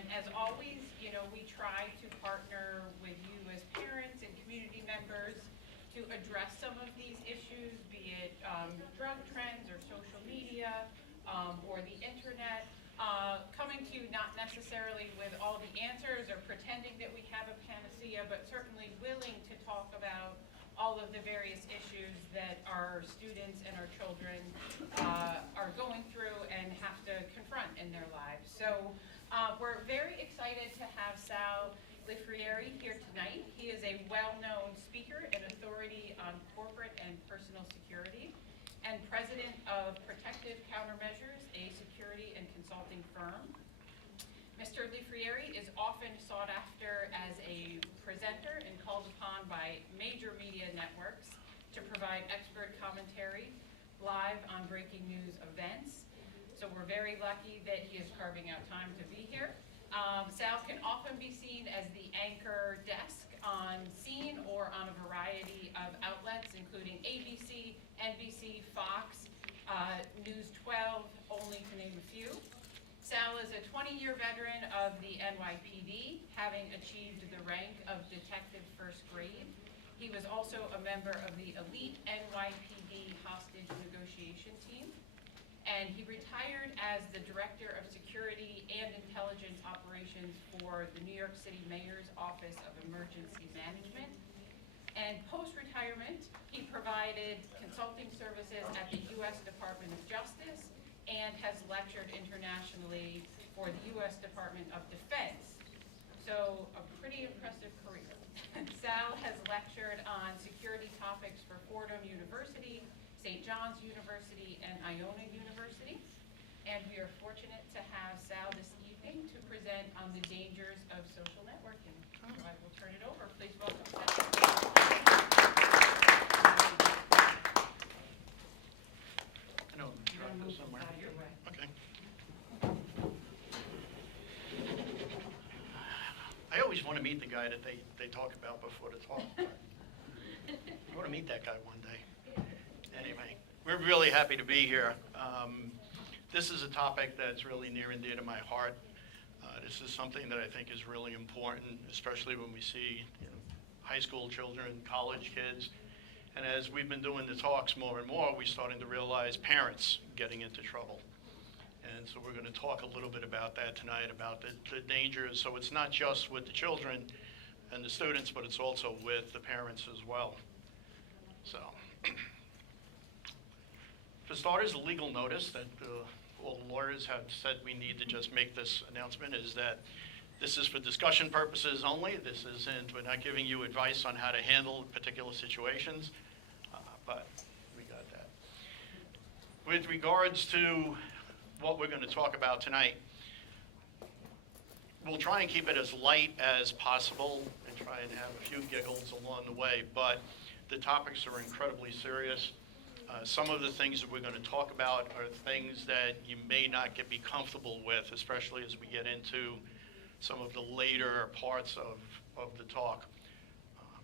And as always, we try to partner with you as parents and community members to address some of these issues, be it drug trends or social media or the internet. Coming to you not necessarily with all the answers or pretending that we have a panacea, but certainly willing to talk about all of the various issues that our students and our children are going through and have to confront in their lives. So we're very excited to have Sal Lifrieri here tonight. He is a well-known speaker and authority on corporate and personal security, and president of Protective Countermeasures, a security and consulting firm. Mr. Lifrieri is often sought after as a presenter and called upon by major media networks to provide expert commentary live on breaking news events. So we're very lucky that he is carving out time to be here. Sal can often be seen as the anchor desk on Scene or on a variety of outlets, including ABC, NBC, Fox, News 12, only to name a few. Sal is a 20-year veteran of the NYPD, having achieved the rank of detective first grade. He was also a member of the elite NYPD hostage negotiation team. And he retired as the Director of Security and Intelligence Operations for the New York City Mayor's Office of Emergency Management. And post-retirement, he provided consulting services at the U.S. Department of Justice and has lectured internationally for the U.S. Department of Defense. So a pretty impressive career. Sal has lectured on security topics for Fordham University, St. John's University, and Iona University. And we are fortunate to have Sal this evening to present on the dangers of social networking. So I will turn it over. Please welcome Sal. I know, drop this somewhere. Okay. I always want to meet the guy that they talk about before the talk. I want to meet that guy one day. Anyway, we're really happy to be here. This is a topic that's really near and dear to my heart. This is something that I think is really important, especially when we see high school children, college kids. And as we've been doing the talks more and more, we're starting to realize parents getting into trouble. And so we're going to talk a little bit about that tonight, about the dangers. So it's not just with the children and the students, but it's also with the parents as well. So. For starters, a legal notice that all the lawyers have said we need to just make this announcement is that this is for discussion purposes only. This isn't, we're not giving you advice on how to handle particular situations, but we got that. With regards to what we're going to talk about tonight, we'll try and keep it as light as possible and try and have a few giggles along the way, but the topics are incredibly serious. Some of the things that we're going to talk about are things that you may not be comfortable with, especially as we get into some of the later parts of the talk,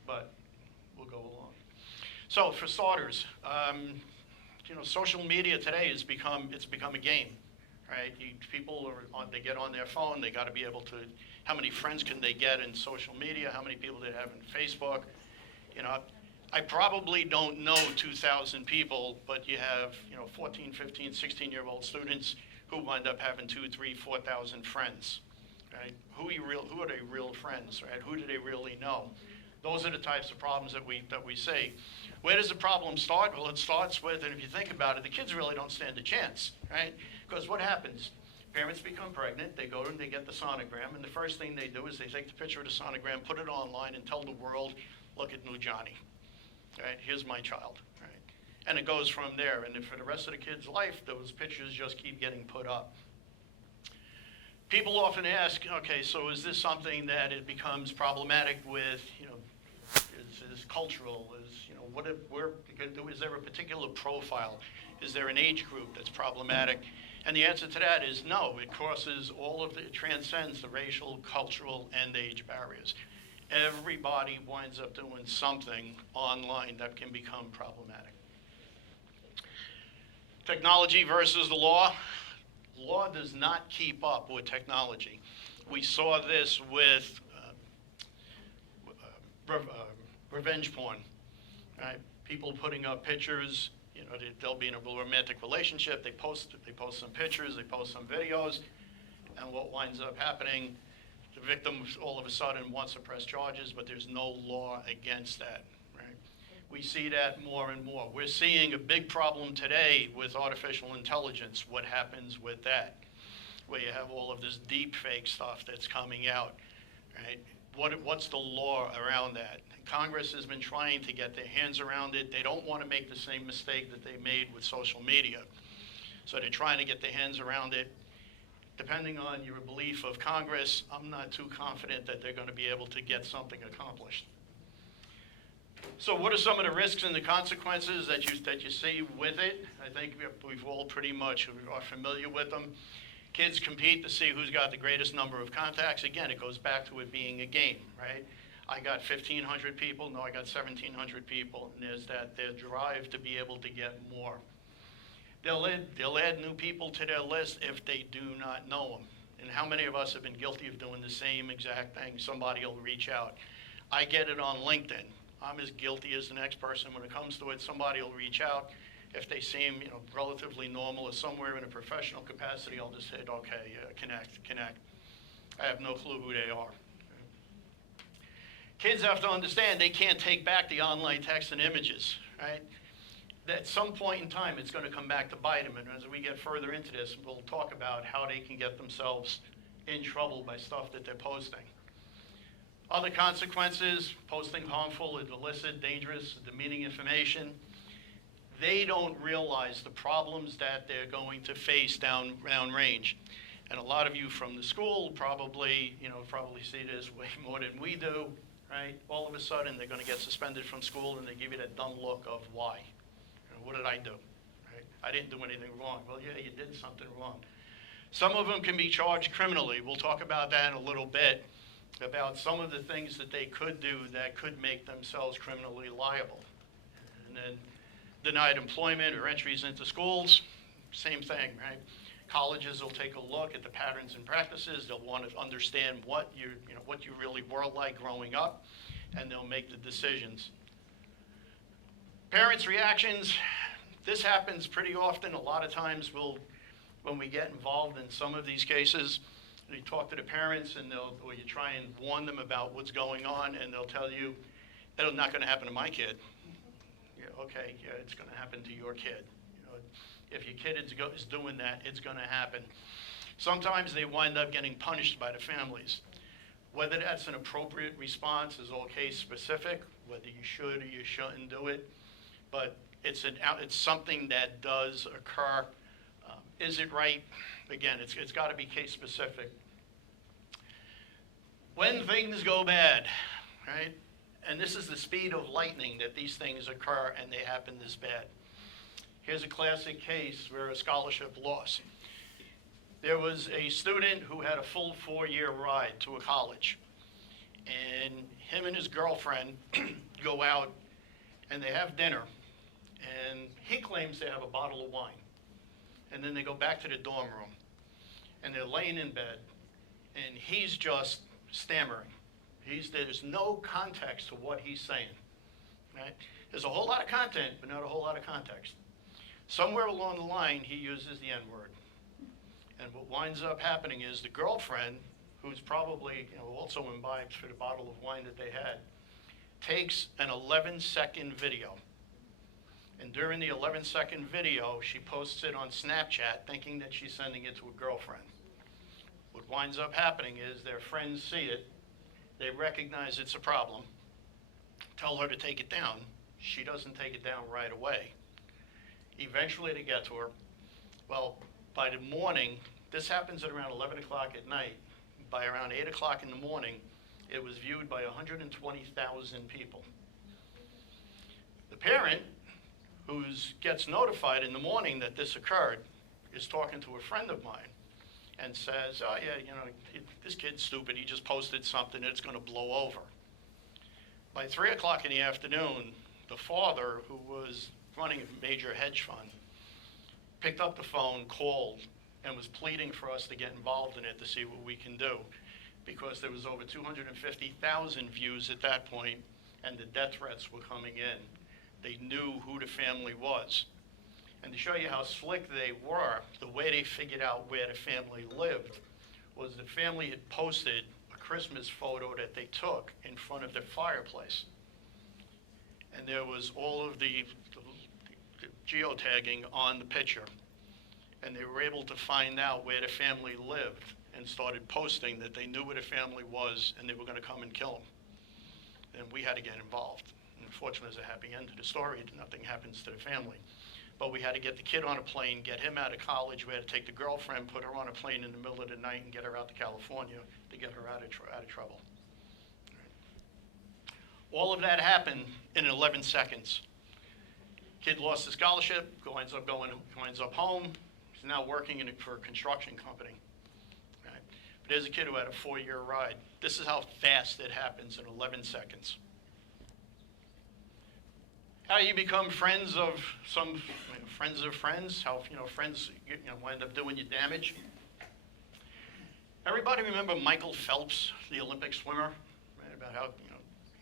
but we'll go along. So for starters, social media today has become a game, right? People they get on their phone, they got to be able to, how many friends can they get in social media, how many people they have in Facebook, I probably don't know 2,000 people, but you have 14, 15, 16-year-old students who wind up having 2,000, 3,000, 4,000 friends, right? Who are they real friends, right? Who do they really know? Those are the types of problems that we see. Where does the problem start? Well, it starts with, and if you think about it, the kids really don't stand a chance, right? Because what happens? Parents become pregnant, they go and they get the sonogram, and the first thing they do is they take the picture of the sonogram, put it online, and tell the world, look at new Johnny. Right, here's my child, right? And it goes from there, and for the rest of the kid's life, those pictures just keep getting put up. People often ask, okay, so is this something that it becomes problematic with, is cultural, is there a particular profile? Is there an age group that's problematic? And the answer to that is no, it transcends the racial, cultural, and age barriers. Everybody winds up doing something online that can become problematic. Technology versus the law. Law does not keep up with technology. We saw this with revenge porn, right? People putting up pictures, you know, they'll be in a romantic relationship, they post some pictures, they post some videos, and what winds up happening, the victim all of a sudden wants to press charges, but there's no law against that, right? We see that more and more. We're seeing a big problem today with artificial intelligence. What happens with that? Where you have all of this deep fake stuff that's coming out, right? What's the law around that? Congress has been trying to get their hands around it. They don't want to make the same mistake that they made with social media. So they're trying to get their hands around it. Depending on your belief of Congress, I'm not too confident that they're going to be able to get something accomplished. So what are some of the risks and the consequences that you see with it? I think we've all pretty much are familiar with them. Kids compete to see who's got the greatest number of contacts. Again, it goes back to it being a game, right? I got 1,500 people, no, I got 1,700 people, and there's their drive to be able to get more. They'll add new people to their list if they do not know them. And how many of us have been guilty of doing the same exact thing? Somebody will reach out. I get it on LinkedIn. I'm as guilty as the next person when it comes to it. Somebody will reach out. If they seem, you know, relatively normal or somewhere in a professional capacity, I'll just hit, okay, connect. I have no clue who they are. Kids have to understand they can't take back the online text and images, right? At some point in time, it's going to come back to bite them. And as we get further into this, we'll talk about how they can get themselves in trouble by stuff that they're posting. Other consequences, posting harmful, illicit, dangerous, demeaning information. They don't realize the problems that they're going to face down range. And a lot of you from the school probably see this way more than we do, right? All of a sudden, they're going to get suspended from school, and they give you that dumb look of why. What did I do? Right? I didn't do anything wrong. Well, yeah, you did something wrong. Some of them can be charged criminally. We'll talk about that in a little bit, about some of the things that they could do that could make themselves criminally liable. And then denied employment or entries into schools, same thing, right? Colleges will take a look at the patterns and practices. They'll want to understand what you really were like growing up, and they'll make the decisions. Parents' reactions, this happens pretty often. A lot of times when we get involved in some of these cases, you talk to the parents or you try and warn them about what's going on, and they'll tell you, it's not going to happen to my kid. Yeah, okay, yeah, it's going to happen to your kid. You know, if your kid is doing that, it's going to happen. Sometimes they wind up getting punished by the families. Whether that's an appropriate response is all case specific, whether you should or you shouldn't do it. But it's something that does occur. Is it right? Again, it's got to be case specific. When things go bad, right? And this is the speed of lightning that these things occur, and they happen this bad. Here's a classic case where a scholarship loss. There was a student who had a full 4-year ride to a college, and him and his girlfriend go out and they have dinner, and he claims they have a bottle of wine. And then they go back to the dorm room, and they're laying in bed, and he's just stammering. There's no context to what he's saying, right? There's a whole lot of content, but not a whole lot of context. Somewhere along the line, he uses the N-word. And what winds up happening is the girlfriend, who's probably also imbibed for the bottle of wine that they had, takes an 11-second video. And during the 11-second video, she posts it on Snapchat thinking that she's sending it to a girlfriend. What winds up happening is their friends see it, they recognize it's a problem, tell her to take it down. She doesn't take it down right away. Eventually they get to her. Well, by the morning, this happens at around 11 o'clock at night. By around 8 o'clock in the morning, it was viewed by 120,000 people. The parent, who gets notified in the morning that this occurred, is talking to a friend of mine and says, oh yeah, this kid's stupid, he just posted something, it's going to blow over. By 3 o'clock in the afternoon, the father, who was running a major hedge fund, picked up the phone, called, and was pleading for us to get involved in it to see what we can do. because there was over 250,000 views at that point, and the death threats were coming in. They knew who the family was. And to show you how slick they were, the way they figured out where the family lived was the family had posted a Christmas photo that they took in front of their fireplace. And there was all of the geotagging on the picture. And they were able to find out where the family lived and started posting that they knew where the family was and they were going to come and kill them. And we had to get involved. Unfortunately, there's a happy end to the story. Nothing happens to the family. But we had to get the kid on a plane, get him out of college. We had to take the girlfriend, put her on a plane in the middle of the night, and get her out to California to get her out of trouble. All of that happened in 11 seconds. Kid lost his scholarship, winds up home. He's now working for a construction company. Right? But there's a kid who had a 4-year ride. This is how fast it happens in 11 seconds. How you become friends of friends of friends, how friends wind up doing you damage. Everybody remember Michael Phelps, the Olympic swimmer, right? About how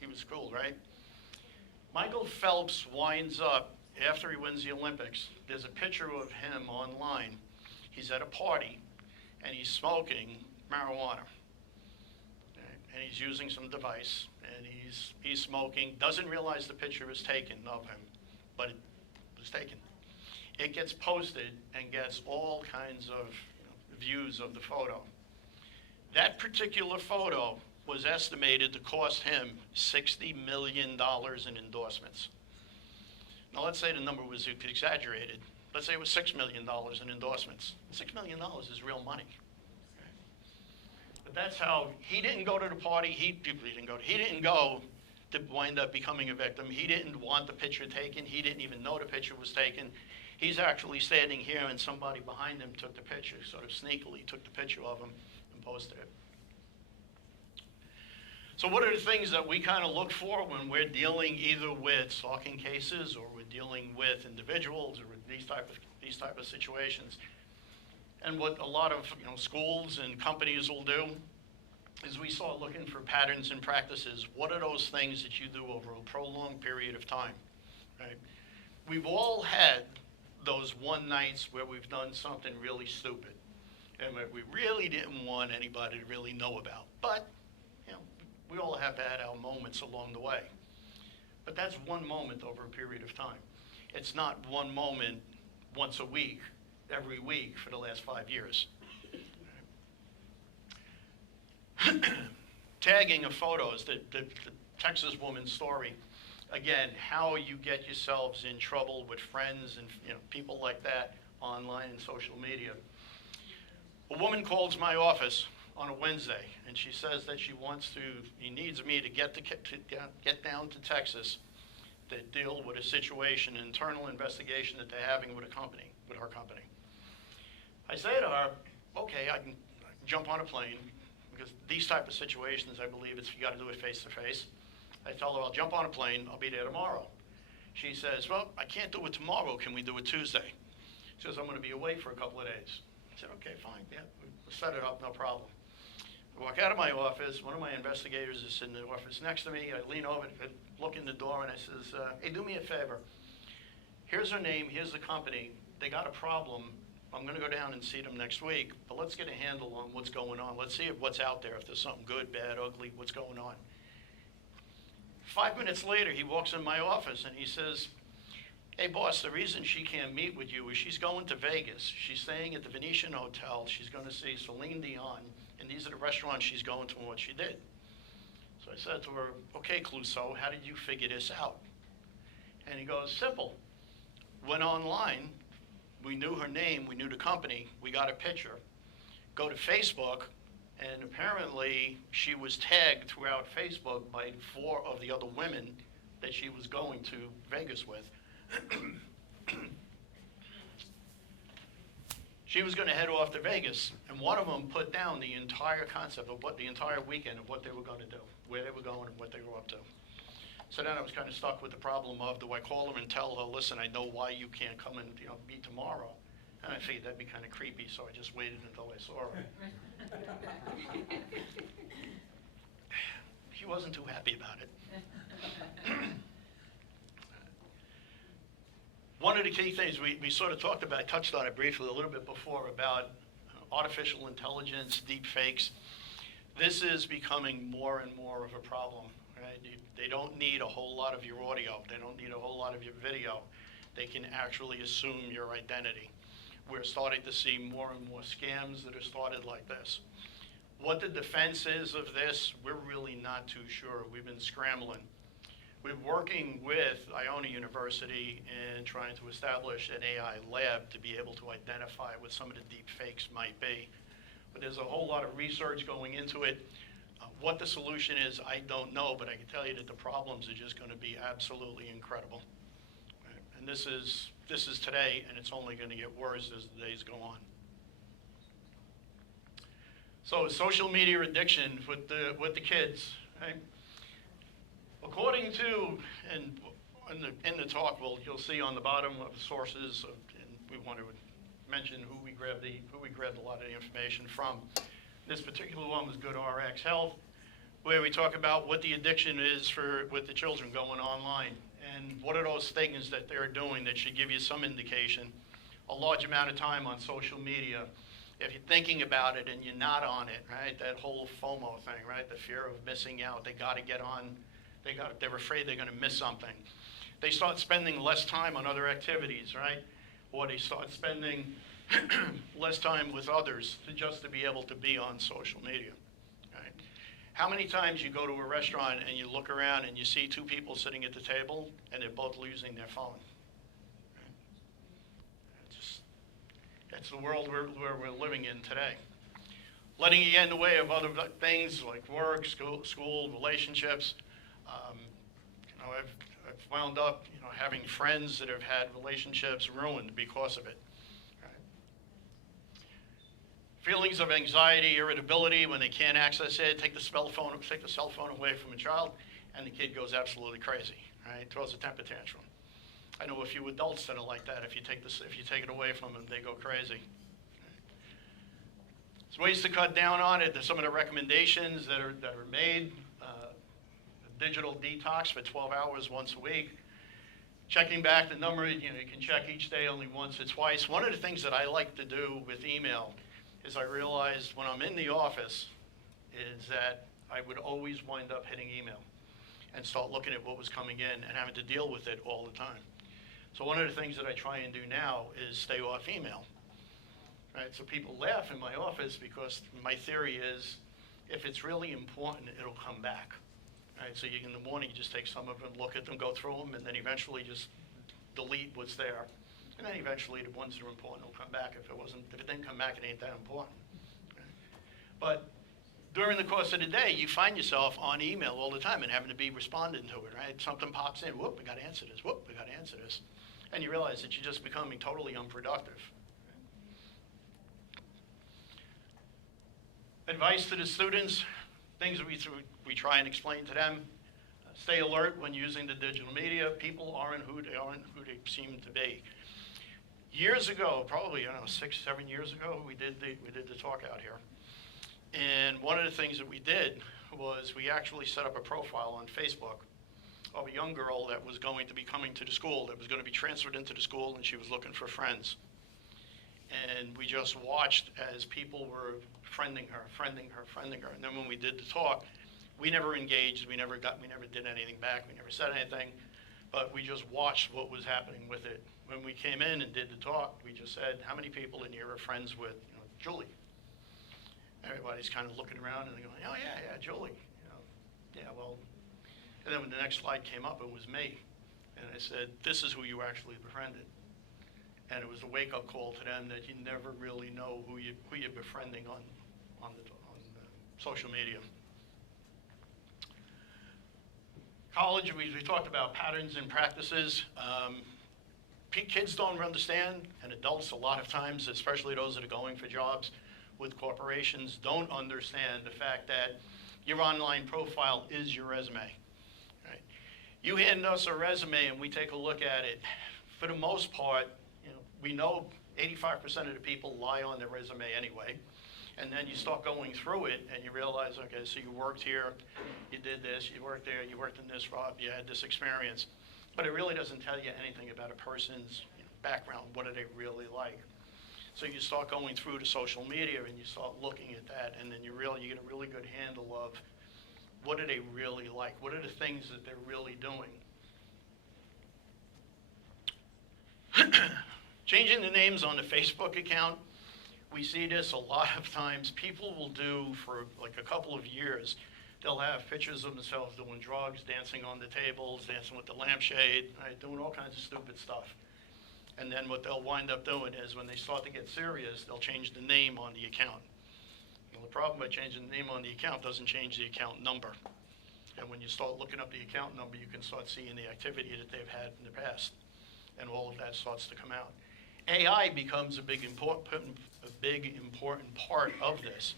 he was cool, right? Michael Phelps winds up, after he wins the Olympics, there's a picture of him online. He's at a party and he's smoking marijuana. And he's using some device, and he's smoking, doesn't realize the picture is taken of him, but it was taken. It gets posted and gets all kinds of views of the photo. That particular photo was estimated to cost him $60 million in endorsements. Now let's say the number was exaggerated. Let's say it was $6 million in endorsements. $6 million is real money. But that's how he didn't go to the party. He didn't go to wind up becoming a victim. He didn't want the picture taken. He didn't even know the picture was taken. He's actually standing here, and somebody behind him took the picture, sort of sneakily took the picture of him and posted it. So what are the things that we kind of look for when we're dealing either with stalking cases or we're dealing with individuals or with these type of situations? And what a lot of schools and companies will do is we start looking for patterns and practices. What are those things that you do over a prolonged period of time? Right? We've all had those one nights where we've done something really stupid and that we really didn't want anybody to really know about. But we all have had our moments along the way. But that's one moment over a period of time. It's not one moment once a week, every week for the last 5 years. Tagging of photos, the Texas woman's story, again, how you get yourselves in trouble with friends and people like that online and social media. A woman calls my office on a Wednesday, and she says that she needs me to get down to Texas to deal with a situation, an internal investigation that they're having with her company. I say to her, okay, I can jump on a plane, because these type of situations, I believe you got to do it face to face. I tell her, I'll jump on a plane, I'll be there tomorrow. She says, well, I can't do it tomorrow, can we do it Tuesday? She says, I'm going to be away for a couple of days. I said, okay, fine, yeah, we'll set it up, no problem. I walk out of my office, one of my investigators is in the office next to me, I lean over, look in the door, and I says, hey, do me a favor. Here's her name, here's the company, they got a problem, I'm going to go down and see them next week, but let's get a handle on what's going on. Let's see what's out there, if there's something good, bad, ugly, what's going on. 5 minutes later, he walks in my office and he says, hey boss, the reason she can't meet with you is she's going to Vegas. She's staying at the Venetian Hotel. She's going to see Celine Dion, and these are the restaurants she's going to and what she did. So I said to her, okay, Clouseau, how did you figure this out? And he goes, simple. Went online, we knew her name, we knew the company, we got a picture. Go to Facebook, and apparently she was tagged throughout Facebook by 4 of the other women that she was going to Vegas with. She was going to head off to Vegas, and one of them put down the entire concept of the entire weekend of what they were going to do, where they were going and what they were up to. So then I was kind of stuck with the problem of, do I call her and tell her, listen, I know why you can't come and meet tomorrow? And I figured that'd be kind of creepy, so I just waited until I saw her. She wasn't too happy about it. One of the key things we sort of talked about, I touched on it briefly a little bit before, about artificial intelligence, deep fakes. This is becoming more and more of a problem, right? They don't need a whole lot of your audio. They don't need a whole lot of your video. They can actually assume your identity. We're starting to see more and more scams that are started like this. What the defense is of this, we're really not too sure. We've been scrambling. We're working with Iona University and trying to establish an AI lab to be able to identify what some of the deep fakes might be. But there's a whole lot of research going into it. What the solution is, I don't know, but I can tell you that the problems are just going to be absolutely incredible. Right? And this is today, and it's only going to get worse as the days go on. So social media addiction with the kids, right? According to, and in the talk, you'll see on the bottom of the sources, and we want to mention who we grabbed a lot of the information from. This particular one was Good RX Health, where we talk about what the addiction is with the children going online, and what are those things that they're doing that should give you some indication. A large amount of time on social media. If you're thinking about it and you're not on it, right? That whole FOMO thing, right? The fear of missing out. They got to get on. They're afraid they're going to miss something. They start spending less time on other activities, right? Or they start spending less time with others just to be able to be on social media, right? How many times you go to a restaurant and you look around and you see two people sitting at the table and they're both using their phone? It's the world where we're living in today. Letting you get in the way of other things like work, school, relationships. I've wound up, having friends that have had relationships ruined because of it. Right? Feelings of anxiety, irritability when they can't access it. Take the cell phone away from a child, and the kid goes absolutely crazy. Right? Throws a temper tantrum. I know a few adults that are like that. If you take it away from them, they go crazy. There's ways to cut down on it. There's some of the recommendations that are made. Digital detox for 12 hours once a week. Checking back the number, you can check each day only once or twice. One of the things that I like to do with email is I realized when I'm in the office is that I would always wind up hitting email and start looking at what was coming in and having to deal with it all the time. So one of the things that I try and do now is stay off email. Right? So people laugh in my office because my theory is if it's really important, it'll come back. Right? So in the morning, you just take some of them, look at them, go through them, and then eventually just delete what's there. And then eventually the ones that are important will come back. If it didn't come back, it ain't that important. Right? But during the course of the day, you find yourself on email all the time and having to be responding to it, right? Something pops in, whoop, we got to answer this, whoop, we got to answer this. And you realize that you're just becoming totally unproductive. Advice to the students, things that we try and explain to them. Stay alert when using the digital media. People aren't who they seem to be. Years ago, probably 6, 7 years ago, we did the talk out here. And one of the things that we did was we actually set up a profile on Facebook of a young girl that was going to be coming to the school, that was going to be transferred into the school, and she was looking for friends. And we just watched as people were friending her. And then when we did the talk, we never engaged, we never did anything back, we never said anything, but we just watched what was happening with it. When we came in and did the talk, we just said, how many people in here are friends with Julie? Everybody's kind of looking around and they're going, oh yeah, Julie. Yeah, well, and then when the next slide came up, it was me. And I said, this is who you actually befriended. And it was a wake-up call to them that you never really know who you're befriending on social media. College, we talked about patterns and practices. Kids don't understand, and adults a lot of times, especially those that are going for jobs with corporations, don't understand the fact that your online profile is your resume. Right? You hand us a resume and we take a look at it. For the most part, we know 85% of the people lie on their resume anyway. And then you start going through it, and you realize, okay, so you worked here, you did this, you worked there, you worked in this job, you had this experience. But it really doesn't tell you anything about a person's background. What are they really like? So you start going through the social media, and you start looking at that, and then you get a really good handle of what are they really like? What are the things that they're really doing? Changing the names on the Facebook account, we see this a lot of times. People will do for like a couple of years, they'll have pictures of themselves doing drugs, dancing on the tables, dancing with the lampshade, right, doing all kinds of stupid stuff. And then what they'll wind up doing is when they start to get serious, they'll change the name on the account. Well, the problem by changing the name on the account doesn't change the account number. And when you start looking up the account number, you can start seeing the activity that they've had in the past. And all of that starts to come out. AI becomes a big important part of this,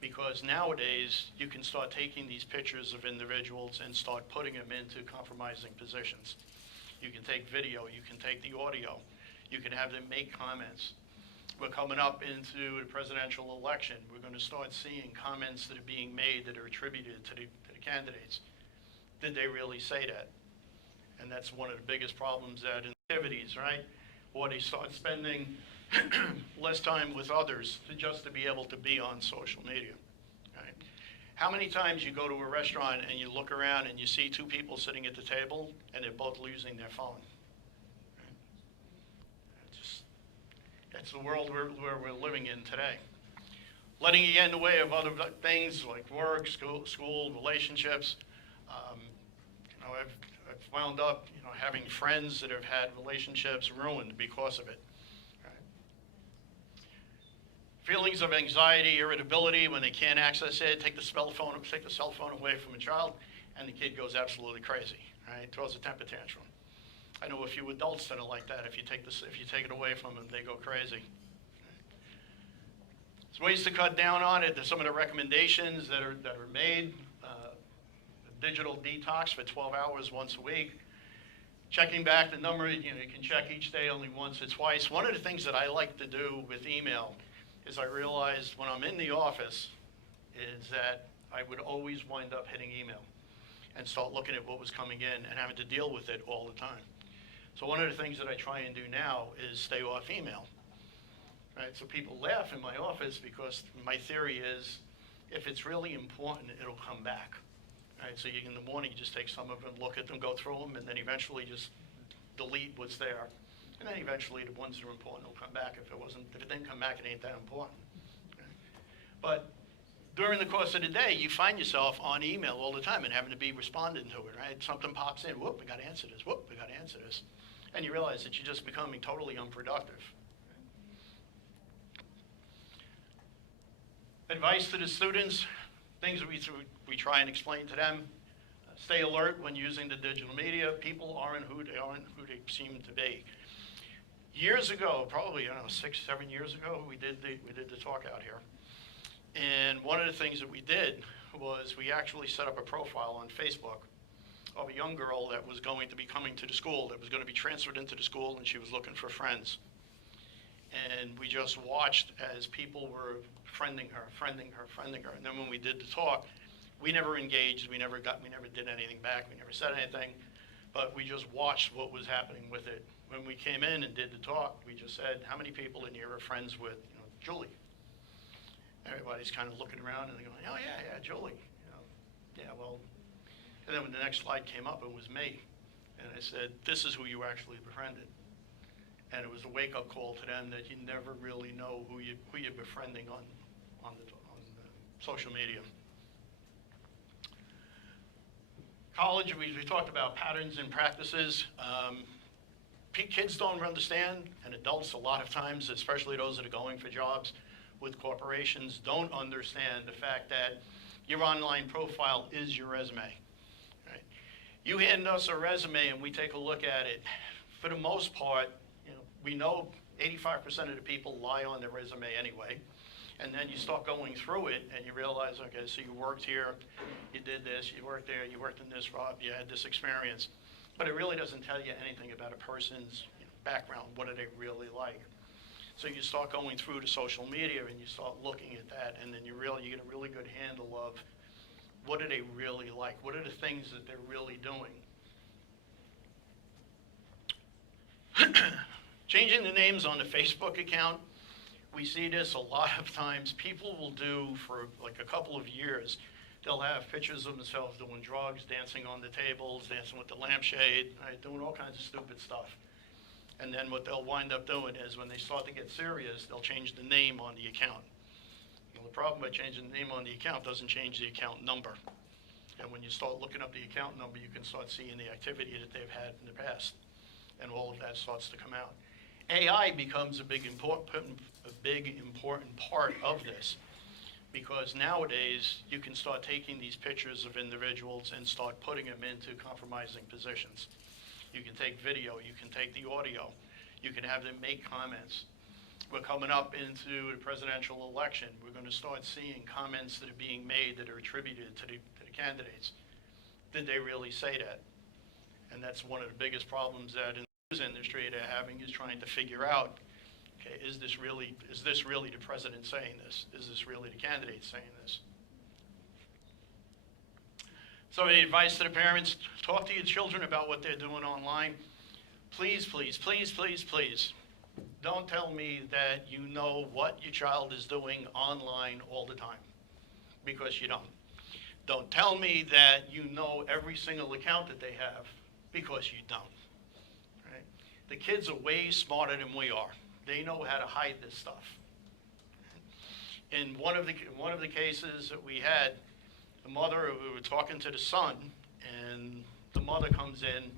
because nowadays you can start taking these pictures of individuals and start putting them into compromising positions. You can take video, you can take the audio, you can have them make comments. We're coming up into the presidential election. We're going to start seeing comments that are being made that are attributed to the candidates. Did they really say that? And that's one of the biggest problems that in activities, right? Or they start spending less time with others just to be able to be on social media, right? How many times you go to a restaurant and you look around and you see two people sitting at the table and they're both using their phone? Right? That's the world where we're living in today. Letting you get in the way of other things like work, school, relationships. I've wound up, having friends that have had relationships ruined because of it. Right? Feelings of anxiety, irritability when they can't access it. Take the cell phone away from a child, and the kid goes absolutely crazy. Right? Throws a temper tantrum. I know a few adults that are like that. If you take it away from them, they go crazy. There's ways to cut down on it. There's some of the recommendations that are made. Digital detox for 12 hours once a week. Checking back the number, you can check each day only once or twice. One of the things that I like to do with email is I realized when I'm in the office is that I would always wind up hitting email and start looking at what was coming in and having to deal with it all the time. So one of the things that I try and do now is stay off email. Right? So people laugh in my office because my theory is if it's really important, it'll come back. Right, so in the morning, you just take some of them, look at them, go through them, and then eventually just delete what's there. And then eventually the ones that are important will come back. If it didn't come back, it ain't that important. Okay? But during the course of the day, you find yourself on email all the time and having to be responding to it, right? Something pops in, whoop, we got to answer this, whoop, we got to answer this. And you realize that you're just becoming totally unproductive. Advice to the students. Things that we try and explain to them. Stay alert when using the digital media. People aren't who they seem to be. Years ago, probably 6, 7 years ago, we did the talk out here. And one of the things that we did was we actually set up a profile on Facebook of a young girl that was going to be coming to the school, that was going to be transferred into the school, and she was looking for friends. And we just watched as people were friending her. And then when we did the talk, we never engaged, we never did anything back, we never said anything, but we just watched what was happening with it. When we came in and did the talk, we just said, how many people in here are friends with Julie? Everybody's kind of looking around and they're going, oh yeah, Julie. Yeah, well, and then when the next slide came up, it was me. And I said, this is who you actually befriended. And it was a wake-up call to them that you never really know who you're befriending on the social media. College, we talked about patterns and practices. Kids don't understand, and adults a lot of times, especially those that are going for jobs with corporations, don't understand the fact that your online profile is your resume. Right? You hand us a resume and we take a look at it. For the most part, we know 85% of the people lie on their resume anyway. And then you start going through it and you realize, okay, so you worked here, you did this, you worked there, you worked in this job, you had this experience. But it really doesn't tell you anything about a person's background. What are they really like? So you start going through the social media and you start looking at that, and then you get a really good handle of what do they really like? What are the things that they're really doing? Changing the names on the Facebook account, we see this a lot of times. People will do for like a couple of years, they'll have pictures of themselves doing drugs, dancing on the tables, dancing with the lampshade, right, doing all kinds of stupid stuff. And then what they'll wind up doing is when they start to get serious, they'll change the name on the account. Well, the problem by changing the name on the account doesn't change the account number. And when you start looking up the account number, you can start seeing the activity that they've had in the past. And all of that starts to come out. AI becomes a big important part of this, because nowadays you can start taking these pictures of individuals and start putting them into compromising positions. You can take video, you can take the audio, you can have them make comments. We're coming up into the presidential election. We're going to start seeing comments that are being made that are attributed to the candidates. Did they really say that? And that's one of the biggest problems that in the news industry they're having, is trying to figure out, okay, is this really the president saying this? Is this really the candidate saying this? So the advice to the parents, talk to your children about what they're doing online. Please, please, please, please, please, don't tell me that you know what your child is doing online all the time, because you don't. Don't tell me that you know every single account that they have, because you don't. Right? The kids are way smarter than we are. They know how to hide this stuff. In one of the cases that we had, the mother, we were talking to the son, and the mother comes in,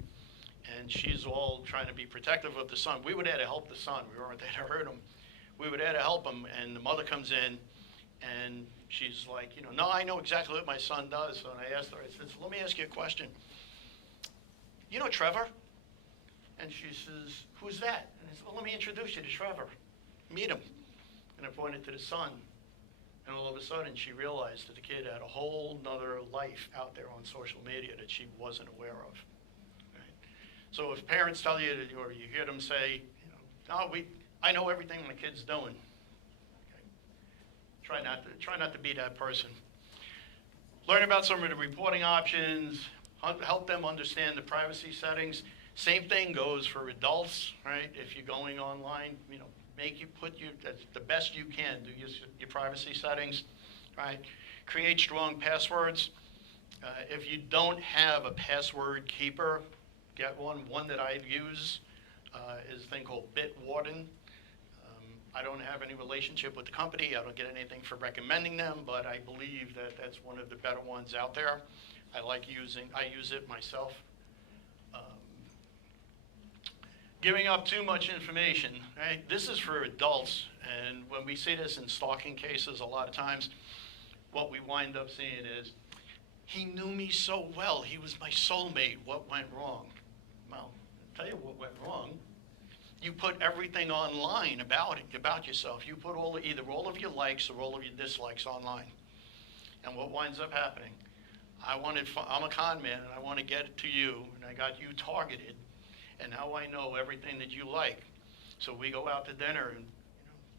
and she's all trying to be protective of the son. We were there to help the son. We weren't there to hurt him. We were there to help him, and the mother comes in, and she's like, no, I know exactly what my son does. So I asked her, I said, so let me ask you a question. You know Trevor? And she says, who's that? And I said, well, let me introduce you to Trevor. Meet him. And I pointed to the son. And all of a sudden, she realized that the kid had a whole nother life out there on social media that she wasn't aware of. Right? So if parents tell you, that, or you hear them say, I know everything my kid's doing. Okay. Try not to be that person. Learn about some of the reporting options. Help them understand the privacy settings. Same thing goes for adults, right? If you're going online, make you put the best you can, do your privacy settings, right? Create strong passwords. If you don't have a password keeper, get one. One that I use is a thing called Bitwarden. I don't have any relationship with the company. I don't get anything for recommending them, but I believe that that's one of the better ones out there. I use it myself. Giving up too much information, right? This is for adults, and when we see this in stalking cases, a lot of times, what we wind up seeing is, he knew me so well, he was my soulmate, what went wrong? Well, I'll tell you what went wrong. You put everything online about yourself. You put either all of your likes or all of your dislikes online. And what winds up happening? I'm a con man, and I want to get it to you, and I got you targeted. And now I know everything that you like. So we go out to dinner, and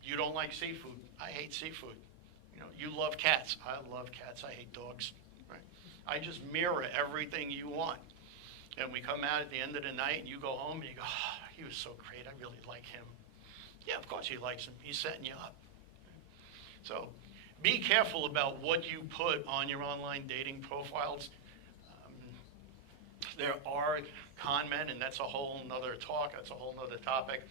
you don't like seafood. I hate seafood. You love cats. I love cats. I hate dogs. Right? I just mirror everything you want. And we come out at the end of the night, and you go home, and you go, oh, he was so great. I really like him. Yeah, of course he likes him. He's setting you up. So be careful about what you put on your online dating profiles. There are con men, and that's a whole nother talk, that's a whole nother topic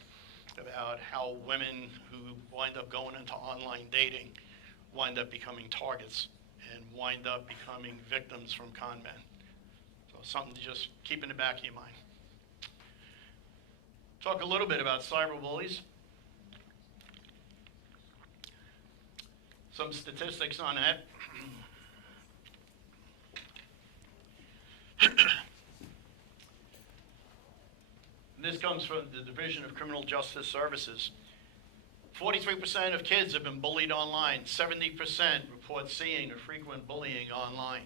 about how women who wind up going into online dating wind up becoming targets and wind up becoming victims from con men. So something to just keep in the back of your mind. Talk a little bit about cyberbullies. Some statistics on that. This comes from the Division of Criminal Justice Services. 43% of kids have been bullied online. 70% report seeing or frequent bullying online.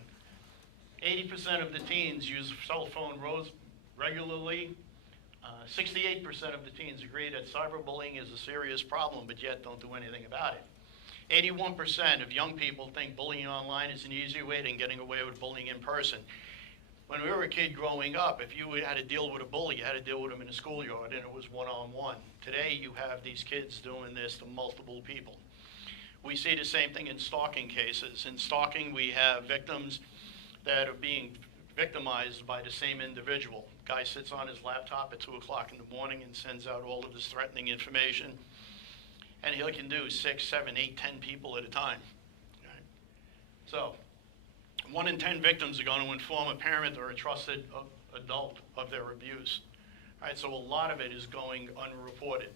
80% of the teens use cell phone regularly. 68% of the teens agree that cyberbullying is a serious problem, but yet don't do anything about it. 81% of young people think bullying online is an easier way than getting away with bullying in person. When we were a kid growing up, if you had to deal with a bully, you had to deal with them in the schoolyard, and it was one-on-one. Today, you have these kids doing this to multiple people. We see the same thing in stalking cases. In stalking, we have victims that are being victimized by the same individual. Guy sits on his laptop at 2 o'clock in the morning and sends out all of this threatening information. And he can do 6, 7, 8, 10 people at a time. Right? So 1 in 10 victims are going to inform a parent or a trusted adult of their abuse. Right? So a lot of it is going unreported.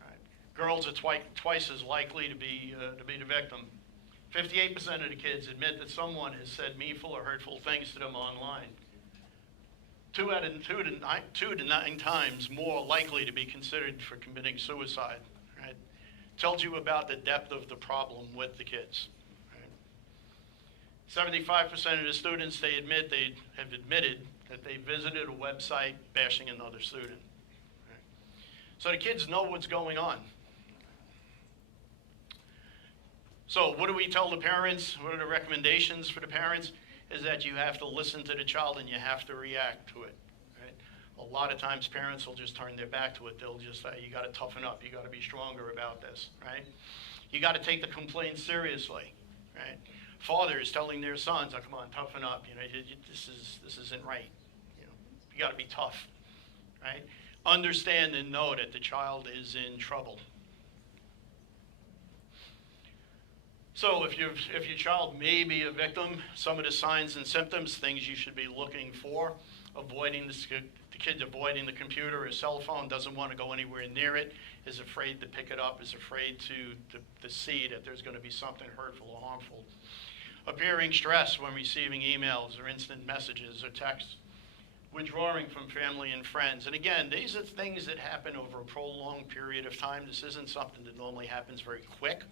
Right? Girls are twice as likely to be the victim. 58% of the kids admit that someone has said meanful or hurtful things to them online. 2 to 9 times more likely to be considered for committing suicide. Right? Tells you about the depth of the problem with the kids. Right? 75% of the students, they have admitted that they visited a website bashing another student. Right? So the kids know what's going on. So what do we tell the parents? What are the recommendations for the parents? Is that you have to listen to the child and you have to react to it. Right? A lot of times parents will just turn their back to it. They'll just say, you got to toughen up. You got to be stronger about this. Right? You got to take the complaint seriously. Right? Fathers telling their sons, oh, come on, toughen up. You know, this isn't right. You know, you got to be tough. Right? Understand and know that the child is in trouble. So if your child may be a victim, some of the signs and symptoms, things you should be looking for, avoiding the kid avoiding the computer or cell phone, doesn't want to go anywhere near it, is afraid to pick it up, is afraid to see that there's going to be something hurtful or harmful. Appearing stressed when receiving emails or instant messages or texts. Withdrawing from family and friends. And again, these are things that happen over a prolonged period of time. This isn't something that normally happens very quick,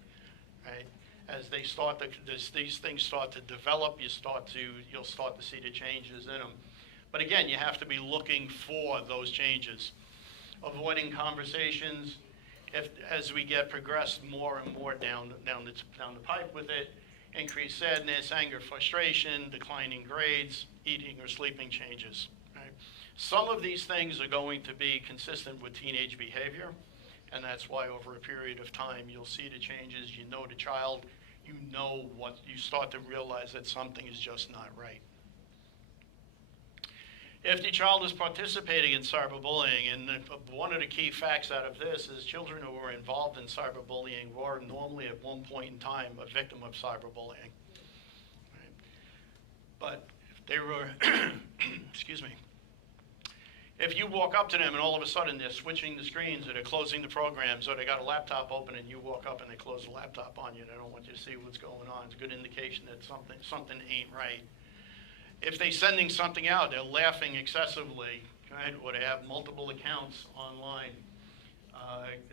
right? As these things start to develop, you'll start to see the changes in them. But again, you have to be looking for those changes. Avoiding conversations, as we get progressed more and more down the pipe with it, increased sadness, anger, frustration, declining grades, eating or sleeping changes. Right? Some of these things are going to be consistent with teenage behavior. And that's why over a period of time, you'll see the changes. You know the child. You know what, you start to realize that something is just not right. If the child is participating in cyberbullying, and one of the key facts out of this is children who are involved in cyberbullying were normally at one point in time a victim of cyberbullying. Right? But if they were, excuse me, if you walk up to them and all of a sudden they're switching the screens or they're closing the programs or they got a laptop open and you walk up and they close the laptop on you and they don't want you to see what's going on, it's a good indication that something ain't right. If they're sending something out, they're laughing excessively, right? Or they have multiple accounts online,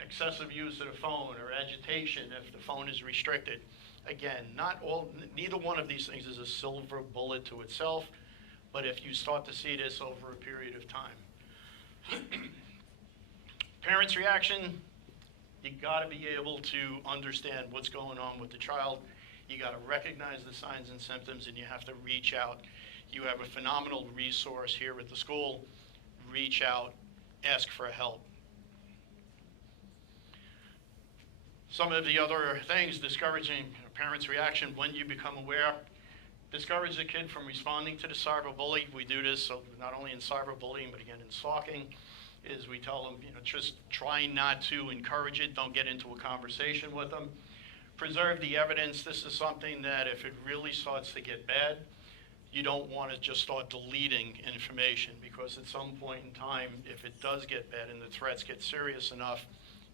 excessive use of the phone or agitation if the phone is restricted. Again, neither one of these things is a silver bullet to itself, but if you start to see this over a period of time. Parents' reaction, you got to be able to understand what's going on with the child. You got to recognize the signs and symptoms, and you have to reach out. You have a phenomenal resource here at the school. Reach out, ask for help. Some of the other things discouraging a parent's reaction when you become aware. Discourage the kid from responding to the cyberbully. We do this so not only in cyberbullying, but again in stalking, is we tell them, just try not to encourage it. Don't get into a conversation with them. Preserve the evidence. This is something that if it really starts to get bad, you don't want to just start deleting information, because at some point in time, if it does get bad and the threats get serious enough,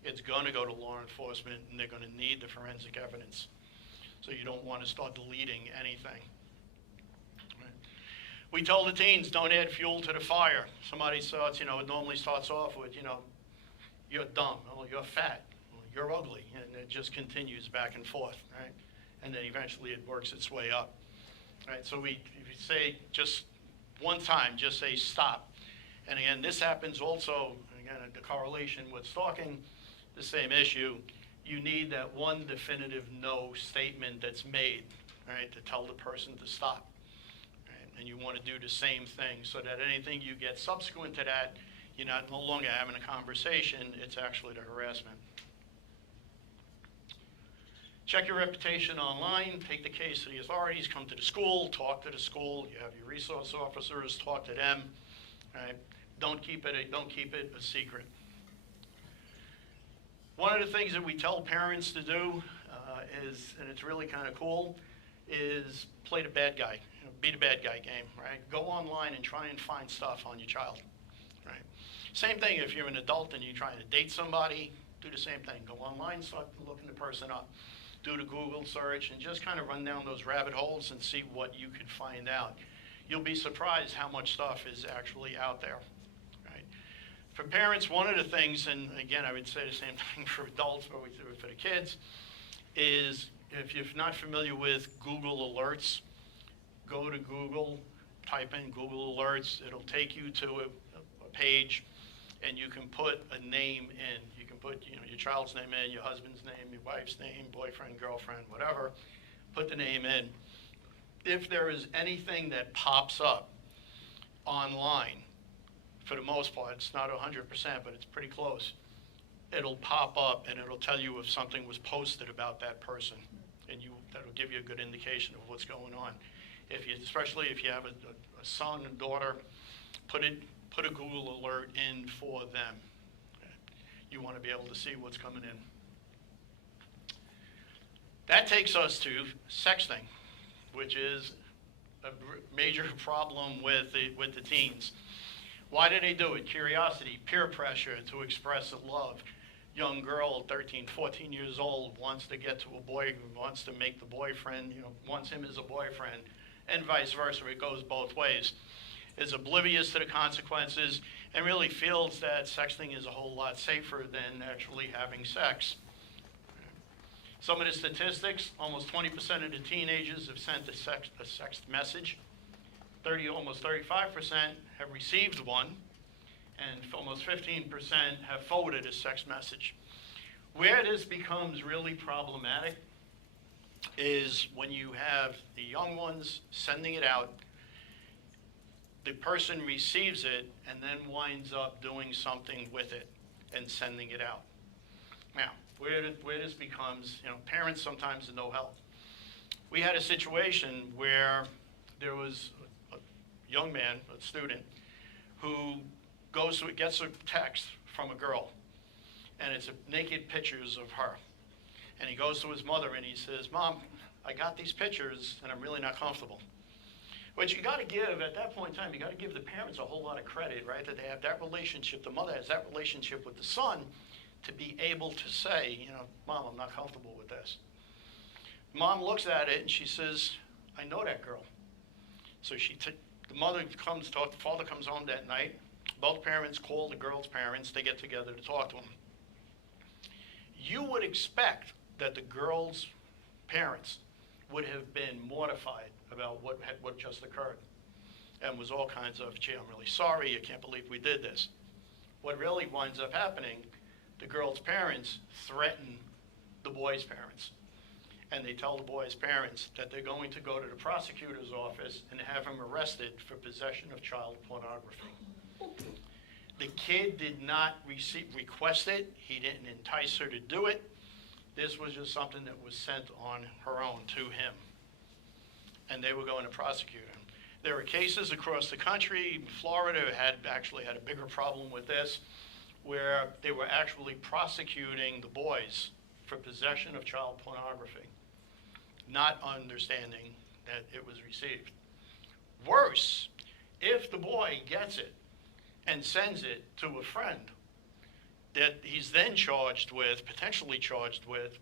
it's going to go to law enforcement and they're going to need the forensic evidence. So you don't want to start deleting anything. We tell the teens, don't add fuel to the fire. Somebody starts, it normally starts off with, you're dumb, or you're fat, or you're ugly, and it just continues back and forth, right? And then eventually it works its way up, right? So if you say just one time, just say stop, And again, this happens also, again, the correlation with stalking, the same issue. You need that one definitive no statement that's made, right, to tell the person to stop. Right? And you want to do the same thing so that anything you get subsequent to that, you're not no longer having a conversation, it's actually the harassment. Check your reputation online, take the case to the authorities, come to the school, talk to the school, you have your resource officers, talk to them, right? Don't keep it a secret. One of the things that we tell parents to do is, and it's really kind of cool, is play the bad guy, be the bad guy game, right? Go online and try and find stuff on your child, right? Same thing if you're an adult and you're trying to date somebody, do the same thing. Go online, start looking the person up. Do the Google search and just kind of run down those rabbit holes and see what you could find out. You'll be surprised how much stuff is actually out there, right? For parents, one of the things, and again, I would say the same thing for adults, but we do it for the kids, is if you're not familiar with Google Alerts, go to Google, type in Google Alerts. It'll take you to a page, and you can put a name in. You can put your child's name in, your husband's name, your wife's name, boyfriend, girlfriend, whatever. Put the name in. If there is anything that pops up online, for the most part, it's not 100%, but it's pretty close. It'll pop up and it'll tell you if something was posted about that person, and that'll give you a good indication of what's going on. Especially if you have a son and daughter, put a Google alert in for them. You want to be able to see what's coming in. That takes us to sexting, which is a major problem with the teens. Why do they do it? Curiosity, peer pressure to express love. Young girl, 13, 14 years old, wants to get to a boy, wants to make the boyfriend, wants him as a boyfriend, and vice versa. It goes both ways. Is oblivious to the consequences and really feels that sexting is a whole lot safer than actually having sex. Some of the statistics, almost 20% of the teenagers have sent a sext message. Almost 35% have received one, and almost 15% have forwarded a sext message. Where this becomes really problematic is when you have the young ones sending it out, the person receives it and then winds up doing something with it and sending it out. Now, where this becomes, parents sometimes are no help. We had a situation where there was a young man, a student, who gets a text from a girl, and it's naked pictures of her. And he goes to his mother and he says, "Mom, I got these pictures and I'm really not comfortable." But you got to give, at that point in time, you got to give the parents a whole lot of credit, right? That they have that relationship, the mother has that relationship with the son to be able to say, "Mom, I'm not comfortable with this." Mom looks at it and she says, "I know that girl." So the mother comes, the father comes home that night. Both parents call the girl's parents. They get together to talk to them. You would expect that the girl's parents would have been mortified about what just occurred and was all kinds of, "Gee, I'm really sorry, I can't believe we did this." What really winds up happening, the girl's parents threaten the boy's parents, and they tell the boy's parents that they're going to go to the prosecutor's office and have him arrested for possession of child pornography. The kid did not request it. He didn't entice her to do it. This was just something that was sent on her own to him, and they were going to prosecute him. There were cases across the country. Florida actually had a bigger problem with this, where they were actually prosecuting the boys for possession of child pornography, not understanding that it was received. Worse, if the boy gets it and sends it to a friend, that he's then potentially charged with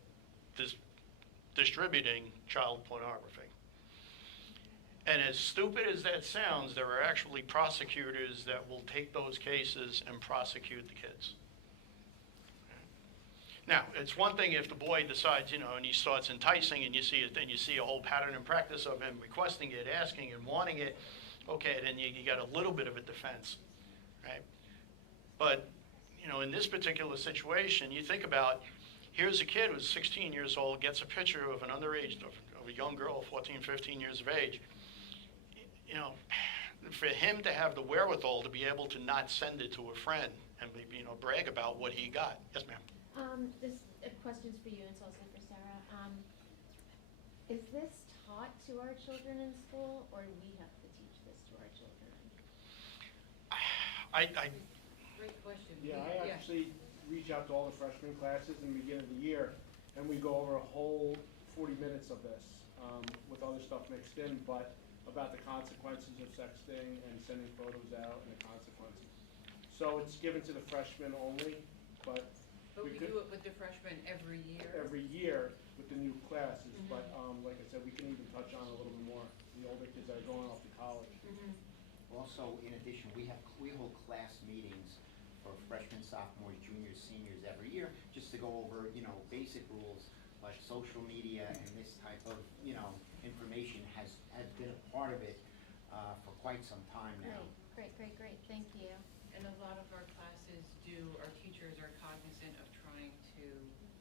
distributing child pornography. And as stupid as that sounds, there are actually prosecutors that will take those cases and prosecute the kids. Now, it's one thing if the boy decides, and he starts enticing, and you see a whole pattern and practice of him requesting it, asking and wanting it. Okay, then you got a little bit of a defense, right? But, in this particular situation, you think about, here's a kid who's 16 years old, gets a picture of an underage, of a young girl, 14, 15 years of age. For him to have the wherewithal to be able to not send it to a friend and maybe, brag about what he got. Yes, ma'am. This question's for you, and it's also for Sarah. Is this taught to our children in school, or do we have to teach this to our children? Great question. Yeah, I actually reach out to all the freshman classes in the beginning of the year, and we go over a whole 40 minutes of this with other stuff mixed in, but about the consequences of sexting and sending photos out and the consequences. So it's given to the freshmen only, but But we do it with the freshmen every year. every year with the new classes. But like I said, we can even touch on a little bit more the older kids that are going off to college. Also, in addition, we hold class meetings for freshmen, sophomores, juniors, seniors every year, just to go over, basic rules like social media, and this type of, information has been a part of it for quite some time now. Great, thank you. And a lot of our classes our teachers are cognizant of trying to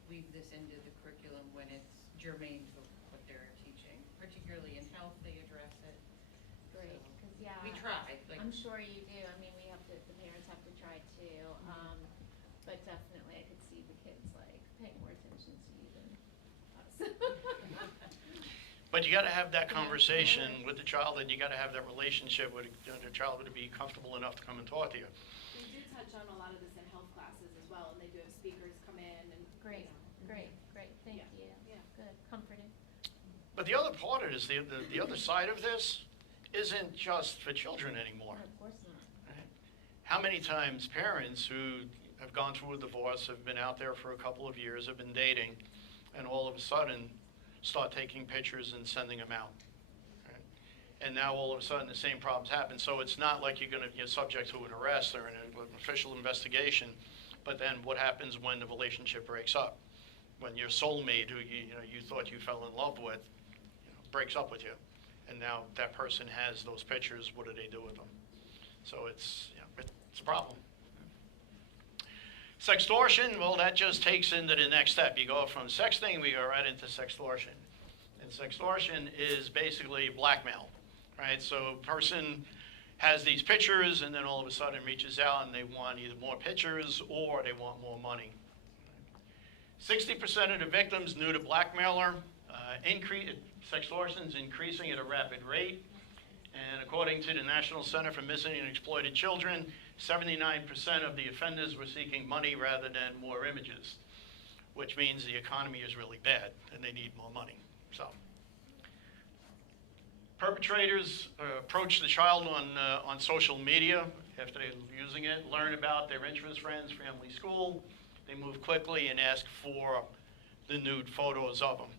weave this into the curriculum when it's germane to what they're teaching, particularly in health, they address it. Great, because We try, I'm sure you do. I mean, the parents have to try too. But definitely I could see the kids paying more attention to you than us. But you got to have that conversation with the child, and you got to have that relationship with the child to be comfortable enough to come and talk to you. We do touch on a lot of this in health classes as well, and they do have speakers come in and. Great, thank Yeah. you. Yeah. Good, comforting. But the other part of it is the other side of this isn't just for children anymore. No, of course not. Right? How many times parents who have gone through a divorce, have been out there for a couple of years, have been dating, and all of a sudden start taking pictures and sending them out. Right? And now all of a sudden the same problems happen. So it's not like you're going to get subject to an arrest or an official investigation, but then what happens when the relationship breaks up? When your soulmate, who you thought you fell in love with, breaks up with you, and now that person has those pictures. What do they do with them? So it's a problem. Sextortion, well, that just takes into the next step. You go from sexting, we go right into sextortion. And sextortion is basically blackmail, right? So a person has these pictures, and then all of a sudden reaches out and they want either more pictures or they want more money. 60% of the victims new to blackmailer. Sextortion is increasing at a rapid rate. And according to the National Center for Missing and Exploited Children, 79% of the offenders were seeking money rather than more images, which means the economy is really bad and they need more money. So, perpetrators approach the child on social media after they're using it, learn about their interest, friends, family, school. They move quickly and ask for the nude photos of them.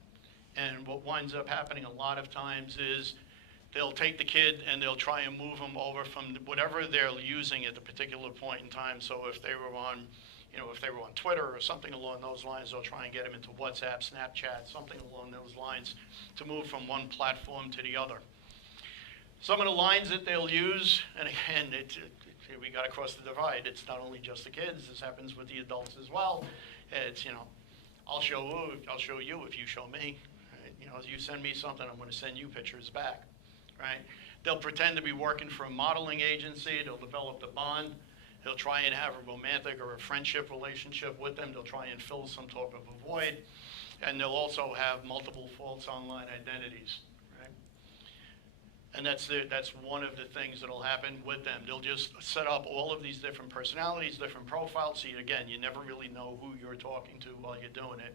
And what winds up happening a lot of times is they'll take the kid and they'll try and move them over from whatever they're using at the particular point in time. So if they were on, Twitter or something along those lines, they'll try and get them into WhatsApp, Snapchat, something along those lines to move from one platform to the other. Some of the lines that they'll use, and again, we got to cross the divide. It's not only just the kids. This happens with the adults as well. It's, I'll show you if you show me. As you send me something, I'm going to send you pictures back. Right? They'll pretend to be working for a modeling agency. They'll develop the bond. They'll try and have a romantic or a friendship relationship with them. They'll try and fill some type of a void. And they'll also have multiple false online identities. Right? And that's one of the things that'll happen with them. They'll just set up all of these different personalities, different profiles. So again, you never really know who you're talking to while you're doing it.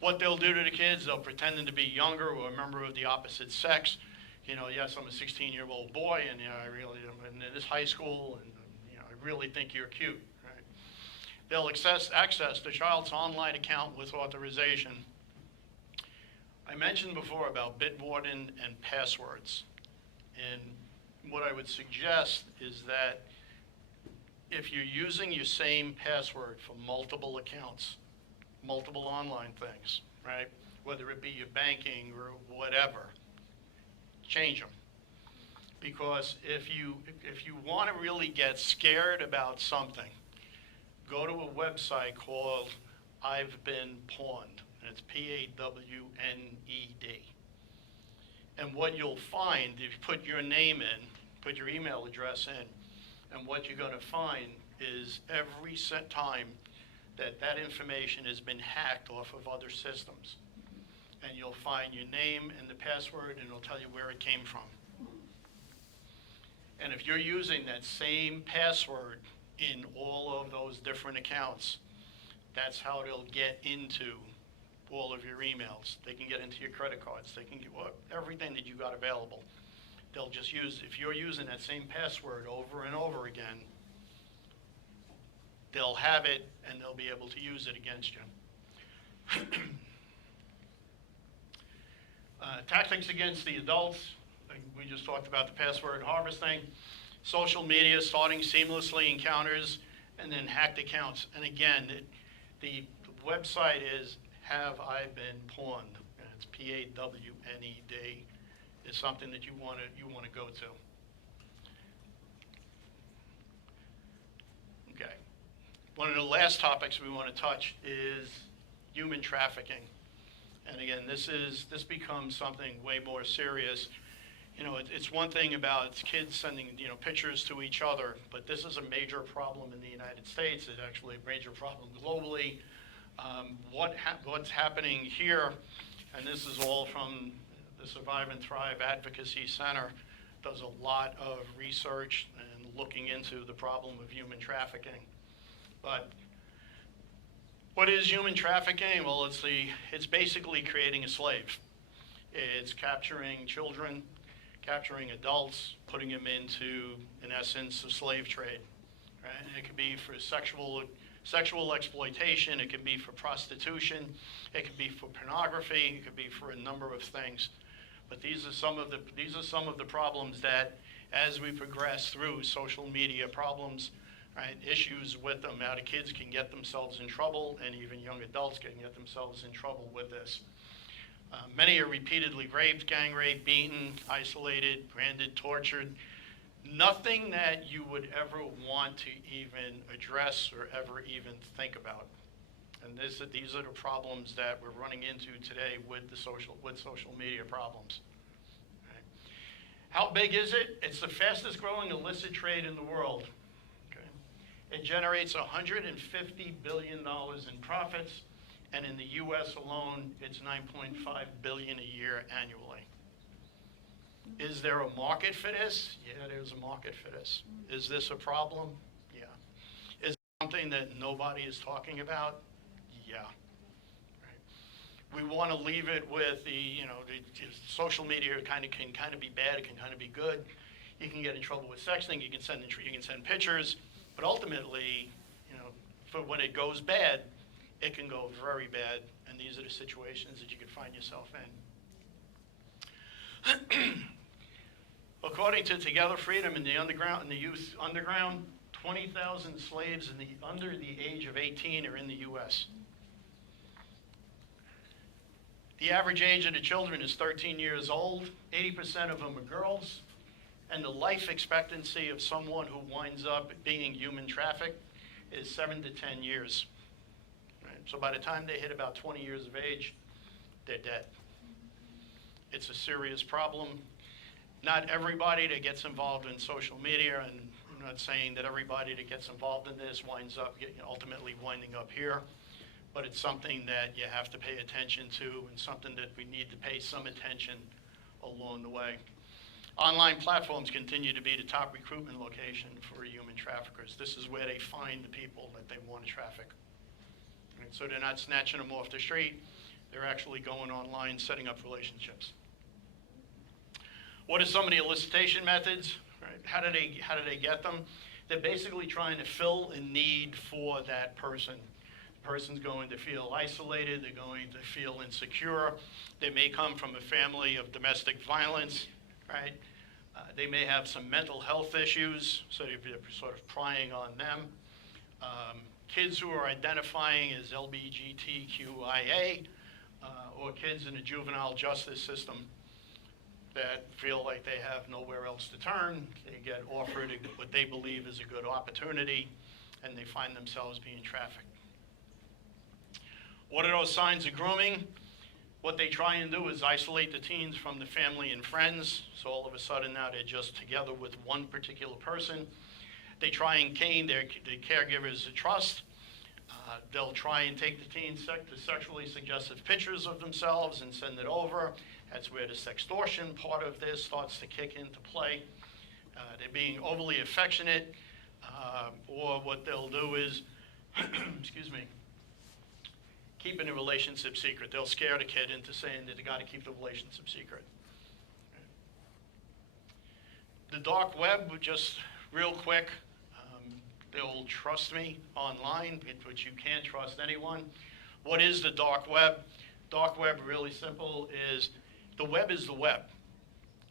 What they'll do to the kids, they'll pretend to be younger or a member of the opposite sex. Yes, I'm a 16-year-old boy, and I really am in this high school, and I really think you're cute. Right? They'll access the child's online account with authorization. I mentioned before about Bitwarden and passwords, and what I would suggest is that if you're using your same password for multiple accounts, multiple online things, right? Whether it be your banking or whatever, change them. Because if you want to really get scared about something, go to a website called I've Been Pawned, and it's P-A-W-N-E-D. And what you'll find, if you put your name in, put your email address in, and what you're going to find is every time that information has been hacked off of other systems. And you'll find your name and the password, and it'll tell you where it came from. And if you're using that same password in all of those different accounts, that's how they'll get into all of your emails. They can get into your credit cards. They can get everything that you got available. They'll just use, if you're using that same password over and over again, they'll have it and they'll be able to use it against you. Tactics against the adults. Like we just talked about the password harvesting. Social media starting seamlessly encounters, and then hacked accounts. And again, the website is Have I Been Pawned? And it's P-A-W-N-E-D. It's something that you want to go to. Okay. One of the last topics we want to touch is human trafficking. And again, this becomes something way more serious. You know, it's one thing about kids sending, pictures to each other, but this is a major problem in the United States. It's actually a major problem globally. What's happening here, and this is all from the Survive and Thrive Advocacy Center, does a lot of research and looking into the problem of human trafficking. But what is human trafficking? Well, it's basically creating a slave. It's capturing children, capturing adults, putting them into, in essence, a slave trade. Right? And it could be for sexual exploitation. It could be for prostitution. It could be for pornography. It could be for a number of things. But these are some of the problems that, as we progress through social media problems, right, issues with them, how the kids can get themselves in trouble, and even young adults can get themselves in trouble with this. Many are repeatedly raped, gang raped, beaten, isolated, branded, tortured. Nothing that you would ever want to even address or ever even think about. And these are the problems that we're running into today with social media problems. Okay. How big is it? It's the fastest growing illicit trade in the world. Okay. It generates $150 billion in profits, and in the U.S. alone, it's $9.5 billion a year annually. Is there a market for this? Yeah, there's a market for this. Is this a problem? Yeah. Is it something that nobody is talking about? Yeah. Right. We want to leave it with the social media can kind of be bad, it can kind of be good. You can get in trouble with sexting, you can send pictures, but ultimately, for when it goes bad, it can go very bad, and these are the situations that you can find yourself in. According to Together Freedom in the youth underground, 20,000 slaves under the age of 18 are in the U.S. The average age of the children is 13 years old. 80% of them are girls. And the life expectancy of someone who winds up being human trafficked is 7 to 10 years. Right? So by the time they hit about 20 years of age, they're dead. It's a serious problem. Not everybody that gets involved in social media, and I'm not saying that everybody that gets involved in this winds up ultimately winding up here, but it's something that you have to pay attention to, and something that we need to pay some attention along the way. Online platforms continue to be the top recruitment location for human traffickers. This is where they find the people that they want to traffic. Right? So they're not snatching them off the street. They're actually going online, setting up relationships. What are some of the elicitation methods? Right? How do they get them? They're basically trying to fill a need for that person. The person's going to feel isolated. They're going to feel insecure. They may come from a family of domestic violence, right? They may have some mental health issues, so they're sort of prying on them. Kids who are identifying as LGBTQIA, or kids in the juvenile justice system that feel like they have nowhere else to turn. They get offered what they believe is a good opportunity, and they find themselves being trafficked. What are those signs of grooming? What they try and do is isolate the teens from the family and friends, so all of a sudden now they're just together with one particular person. They try and gain the caregivers' trust. They'll try and take the teens to sexually suggestive pictures of themselves and send it over. That's where the sextortion part of this starts to kick into play. They're being overly affectionate, or what they'll do is, excuse me, keeping the relationship secret. They'll scare the kid into saying that they got to keep the relationship secret. The dark web, just real quick, they'll trust me online, but you can't trust anyone. What is the dark web? Dark web, really simple, is the web is the web.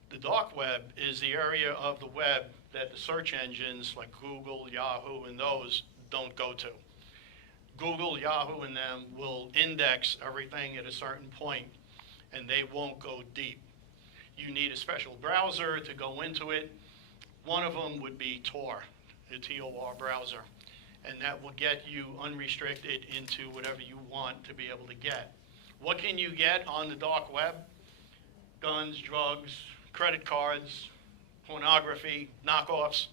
The dark web is the area of the web that the search engines like Google, Yahoo, and those don't go to. Google, Yahoo, and them will index everything at a certain point, and they won't go deep. You need a special browser to go into it. One of them would be Tor, the TOR browser, and that will get you unrestricted into whatever you want to be able to get. What can you get on the dark web? Guns, drugs, credit cards, pornography, knockoffs.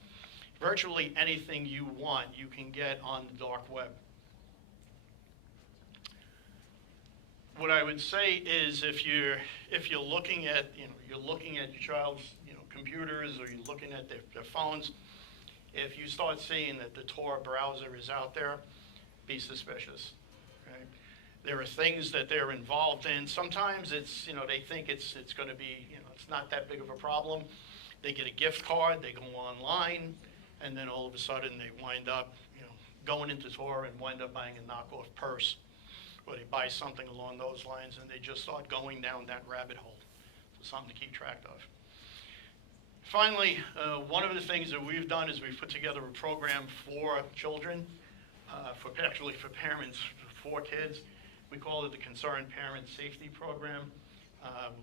Virtually anything you want, you can get on the dark web. What I would say is, if you're looking at your child's computers, or you're looking at their phones, if you start seeing that the Tor browser is out there, be suspicious. Okay? There are things that they're involved in. Sometimes it's they think it's going to be it's not that big of a problem. They get a gift card, they go online, and then all of a sudden they wind up going into Tor and wind up buying a knockoff purse, or they buy something along those lines, and they just start going down that rabbit hole. So something to keep track of. Finally, one of the things that we've done is we've put together a program for children, for parents, for kids. We call it the Concerned Parent Safety Program.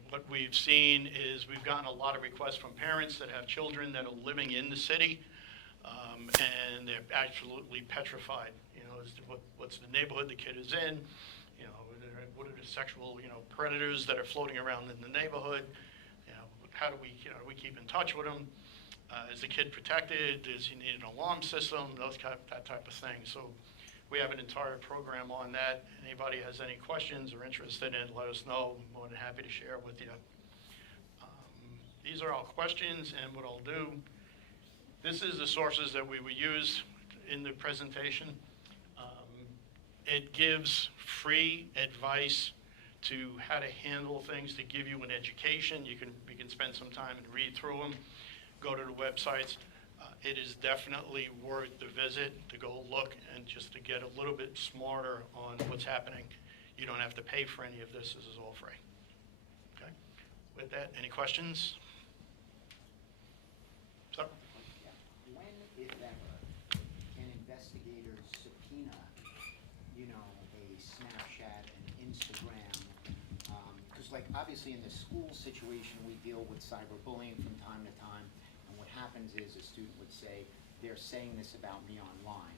What we've seen is we've gotten a lot of requests from parents that have children that are living in the city, and they're absolutely petrified. As to what's the neighborhood the kid is in, what are the sexual predators that are floating around in the neighborhood. How do we keep in touch with them? Is the kid protected? Does he need an alarm system? That type of thing. So we have an entire program on that. Anybody has any questions or interested in it, let us know. I'm more than happy to share with you. These are all questions, and what I'll do, this is the sources that we will use in the presentation. It gives free advice to how to handle things, to give you an education. You can spend some time and read through them, go to the websites. It is definitely worth the visit to go look and just to get a little bit smarter on what's happening. You don't have to pay for any of this. This is all free. Okay. With that, any questions? Sir? When, if ever, can investigators subpoena, a Snapchat and Instagram? Because, obviously in the school situation, we deal with cyberbullying from time to time, and what happens is a student would say, they're saying this about me online.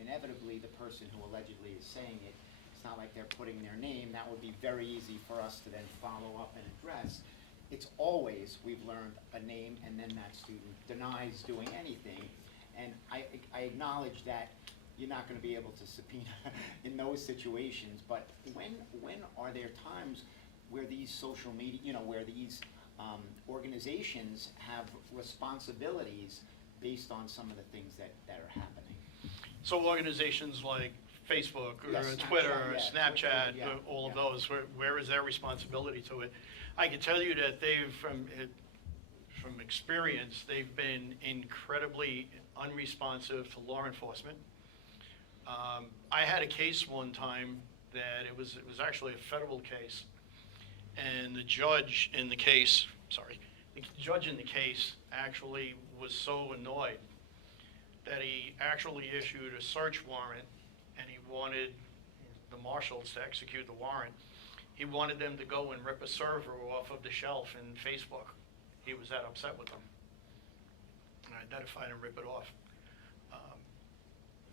Inevitably, the person who allegedly is saying it, it's not like they're putting their name. That would be very easy for us to then follow up and address. It's always, we've learned, a name, and then that student denies doing anything. And I acknowledge that you're not going to be able to subpoena in those situations, but when are there times where these social media, where these organizations have responsibilities based on some of the things that are happening? So organizations like Facebook or Yes, Twitter Snapchat, or yeah, Snapchat, yeah, all of yeah. those, where is their responsibility to it? I can tell you that they've, from experience, they've been incredibly unresponsive to law enforcement. I had a case one time that it was actually a federal case, and the judge in the case actually was so annoyed that he actually issued a search warrant, and he wanted the marshals to execute the warrant. He wanted them to go and rip a server off of the shelf in Facebook. He was that upset with them. And I identified and rip it off.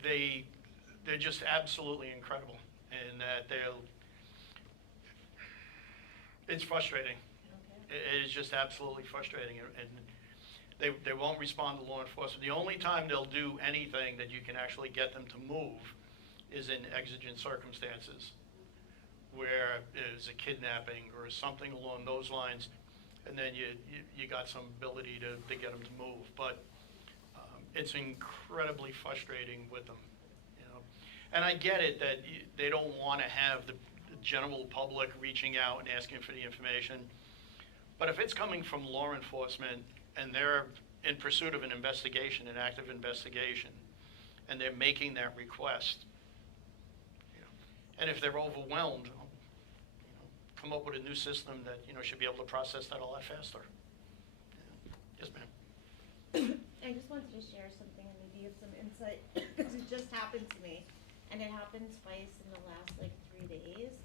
they're just absolutely incredible, and that it's frustrating. Okay. It is just absolutely frustrating, and they won't respond to law enforcement. The only time they'll do anything that you can actually get them to move is in exigent circumstances, where there's a kidnapping or something along those lines, and then you got some ability to get them to move. But it's incredibly frustrating with them, you know. And I get it that they don't want to have the general public reaching out and asking for the information. But if it's coming from law enforcement and they're in pursuit of an investigation, an active investigation, and they're making that request, you know, and if they're overwhelmed, you know, come up with a new system that, you know, should be able to process that a lot faster. Yeah. Yes, ma'am. I just wanted to share something and maybe give some insight, because it just happened to me, and it happened twice in the last like 3 days.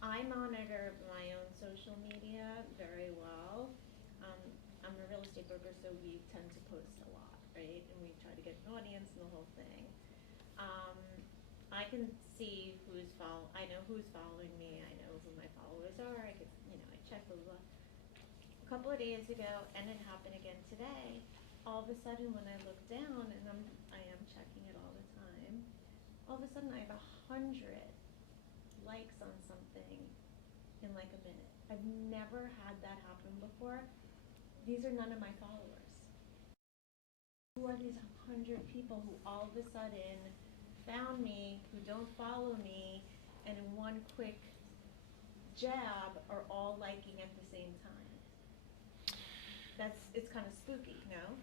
I monitor my own social media very well. I'm a real estate broker, so we tend to post a lot, right? And we try to get an audience and the whole thing. I can see I know who's following me, I know who my followers are, I check blah, blah, blah. A couple of days ago, and it happened again today, all of a sudden when I look down, and I am checking it all the time, all of a sudden I have 100 likes on something in like a minute. I've never had that happen before. These are none of my followers. Who are these 100 people who all of a sudden found me, who don't follow me, and in one quick jab are all liking at the same time? It's kind of spooky, no?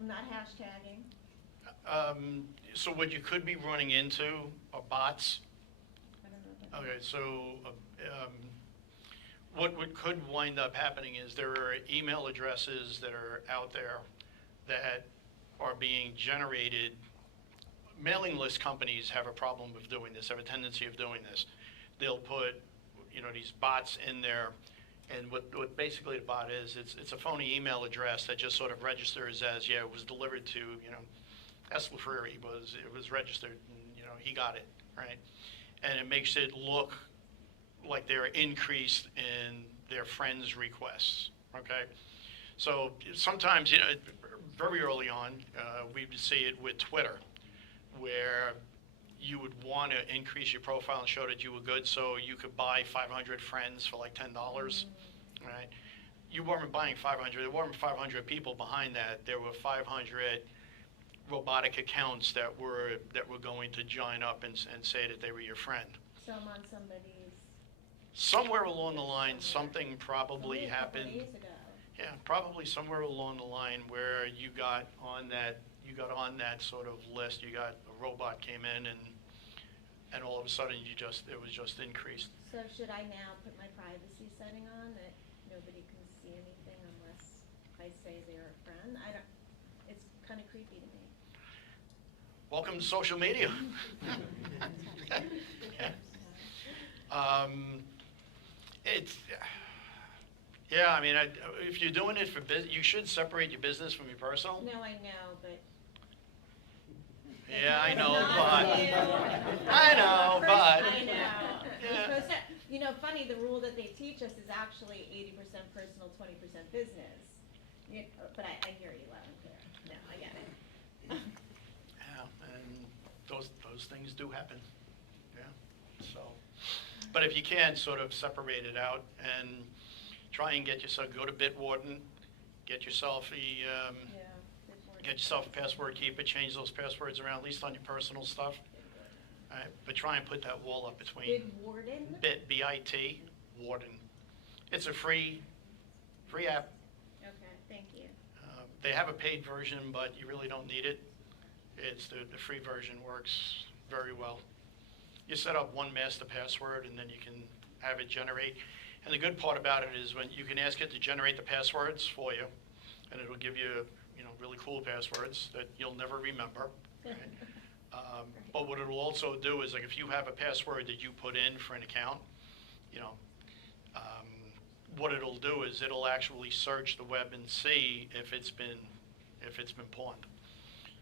I'm not hashtagging. So what you could be running into are bots. I don't know what that Okay, so what could wind up happening is there are email addresses that are out there that are being generated. Mailing list companies have a problem with doing this, have a tendency of doing this. They'll put, you know, these bots in there, and what basically the bot is, it's a phony email address that just sort of registers as, yeah, it was delivered to, you know, Lifrieri, it was registered, and, you know, he got it, right? And it makes it look like they're increased in their friends' requests, okay? So sometimes, you know, very early on, we would see it with Twitter, where you would want to increase your profile and show that you were good, so you could buy 500 friends for like $10, right? You weren't buying 500, there weren't 500 people behind that. There were 500 robotic accounts that were going to join up and say that they were your friend. So I'm on somebody's. Somewhere along the line, something probably Only a couple happened. days ago. Yeah, probably somewhere along the line where you got on that sort of list. You got a robot came in, and all of a sudden it was just increased. So should I now put my privacy setting on that nobody can see anything unless I say they're a friend? It's kind of creepy to me. Welcome to social media. Yeah, I mean, if you're doing it for business, you should separate your business from your personal. No, I know, but. Yeah, I know, Not but. you. I know, but. I know. You're Yeah. supposed to, you know, funny, the rule that they teach us is actually 80% personal, 20% business. But I hear you loud and clear. No, I get it. Yeah, and those things do happen. Yeah, so. But if you can, sort of separate it out and try and go to Bitwarden, get yourself a password keeper, change those passwords around, at least on your personal stuff. All right, but try and put that wall up between. Bitwarden? B-I-T, Warden. It's a free app. Okay, thank you. They have a paid version, but you really don't need it. It's the free version works very well. You set up one master password, and then you can have it generate. And the good part about it is when you can ask it to generate the passwords for you, and it'll give you, really cool passwords that you'll never remember. Right? But what it'll also do is, like, if you have a password that you put in for an account, what it'll do is it'll actually search the web and see if it's been pawned.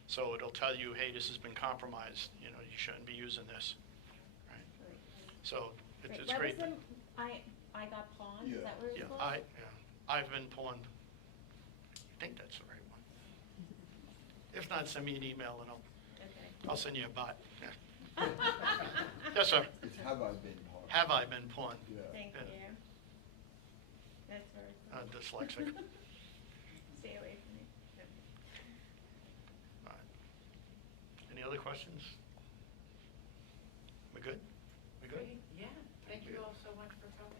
So it'll tell you, hey, this has been compromised, you know, you shouldn't be using this, right? Right. So Right, it's what great. was the, I got pawned, is Yeah. that what it Yeah, was called? I've been pawned. I think that's the right one. If not, send me an email and Okay. I'll send you a bot. Yes, sir. It's have I been part? Have I been pawned? Yeah. Thank Yeah. you. That's very. Dyslexic. Stay away from me. No. All right. Any other questions? We good? We good? Great, yeah, thank you all so much for coming.